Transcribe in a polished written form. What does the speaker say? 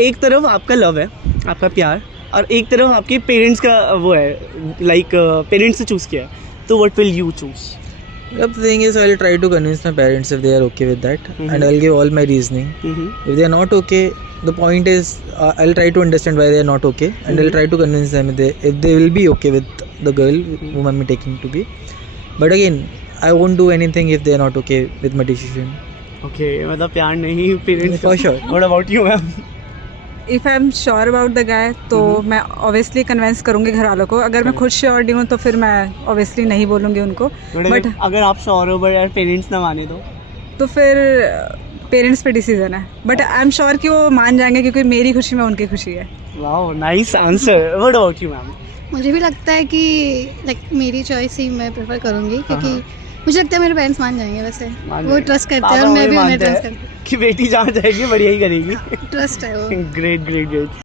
एक तरफ आपका लव है, आपका प्यार, और एक तरफ आपके पेरेंट्स का वो है, लाइक पेरेंट्स से चूज़ किया है, तो what will you choose? The thing is, I'll try to convince my parents if they are okay with that, and I'll give all my reasoning. If they are not okay, the point is, I'll try to understand why they are not okay, and I'll try to convince them if they will be okay with the girl whom I'm taking to be. But again, I won't do anything if they are not okay with my decision. Okay, मतलब प्यार नहीं parents For sure. What about you, ma'am? If I am sure about the guy तो मैं obviously convince करूँगी घर वालों को. अगर मैं खुद श्योर नहीं हूँ तो फिर मैं ऑब्वियसली नहीं बोलूँगी उनको. बट अगर आप श्योर हो बट यार पेरेंट्स ना माने तो फिर पेरेंट्स पे डिसीजन है. बट आई एम श्योर कि वो मान जाएंगे क्योंकि मेरी खुशी में उनकी खुशी है. Wow, nice answer. What about you, ma'am? मुझे भी लगता है कि लाइक मेरी चॉइस ही मैं प्रेफर करूँगी, क्योंकि मुझे लगता है मेरे पेरेंट्स मान जाएंगे. वैसे वो ट्रस्ट करते हैं और मैं भी उन्हें ट्रस्ट करती हूँ. कि बेटी जहाँ जाएगी बढ़िया ही करेगी. ट्रस्ट है वो. Great great great.